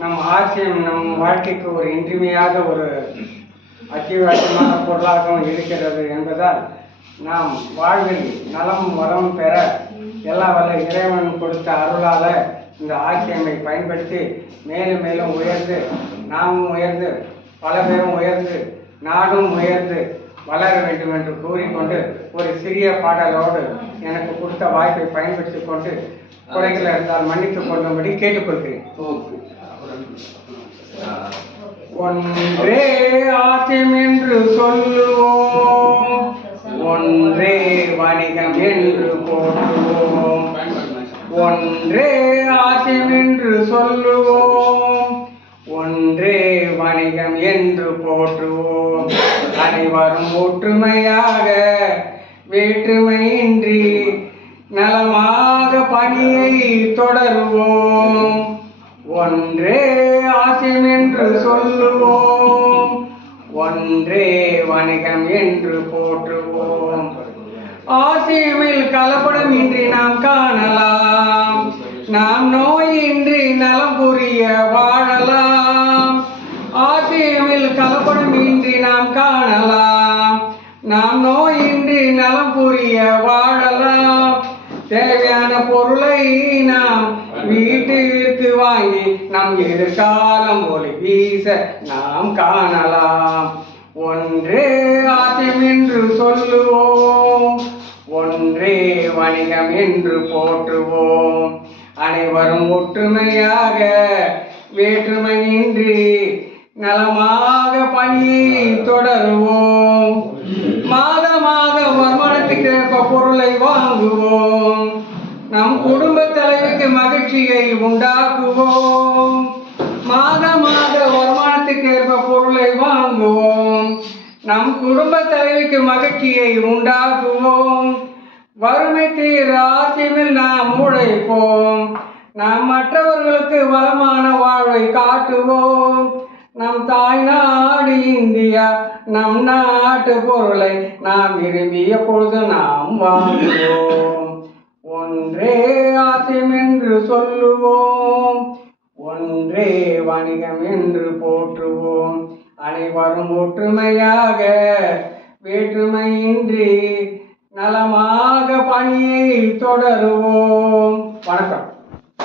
நம் ஆசியம் நம் வாழ்க்கைக்கு ஒரு இன்றியமையாத ஒரு அத்தியாவசியமான பொருளாகவும் இருக்கிறது என்பதால் நாம் வாழ்வில் நலம் வளம் பெற எல்லா வல்ல இறைவன் கொடுத்த அருளால இந்த ஆசியமை பயன்படுத்தி மேலும் மேலும் உயர்ந்து நாமும் உயர்ந்து பல பேரும் உயர்ந்து நாடும் உயர்ந்து வளர வேண்டும் என்று கூறிக்கொண்டு ஒரு சிறிய பாடலோடு எனக்கு கொடுத்த வாய்ப்பை பயன்படுத்திக் கொண்டு குறைகள் இருந்தால் மன்னித்துக் கொள்ளும்படி கேட்டுக்கொள்கிறேன். ஒன்றே ஆசியம் என்று சொல்லுவோம், ஒன்றே வணிகம் என்று போற்றுவோம். ஒன்றே ஆசியம் என்று சொல்லுவோம், ஒன்றே வணிகம் என்று போற்றுவோம். அனைவரும் ஒற்றுமையாக வேற்றுமையின்றி நலமாக பணியை தொடருவோம். ஒன்றே ஆசியம் என்று சொல்லுவோம், ஒன்றே வணிகம் என்று போற்றுவோம். ஆசியமில் கலப்படம் இன்றி நாம் காணலாம், நாம் நோயின்றி நலம் புரிய வாழலாம். ஆசியமில் கலப்படம் இன்றி நாம் காணலாம், நாம் நோயின்றி நலம் புரிய வாழலாம். தேவையான பொருளை நாம் வீட்டிற்கு வாங்கி நம் எதிர்காலம் ஒளி வீச நாம் காணலாம். ஒன்றே ஆசியம் என்று சொல்லுவோம், ஒன்றே வணிகம் என்று போற்றுவோம். அனைவரும் ஒற்றுமையாக வேற்றுமையின்றி நலமாக பணியை தொடருவோம். மாத வருமானத்துக்கு ஏற்ப பொருளை வாங்குவோம், நம் குடும்ப தலைவிக்கு மகிழ்ச்சியை உண்டாக்குவோம். மாத வருமானத்துக்கு ஏற்ப பொருளை வாங்குவோம், நம் குடும்ப தலைவிக்கு மகிழ்ச்சியை உண்டாக்குவோம். வறுமை தீர ஆசியமில் நாம் உழைப்போம், நாம் மற்றவர்களுக்கு வளமான வாழ்வை காட்டுவோம். நம் தாய் நாடு இந்தியா, நம் நாட்டு பொருளை நாம் விரும்பிய பொழுது நாம் வாங்குவோம். ஒன்றே ஆசியம் என்று சொல்லுவோம், ஒன்றே வணிகம் என்று போற்றுவோம். அனைவரும் ஒற்றுமையாக வேற்றுமையின்றி நலமாக பணியை தொடருவோம். வணக்கம்.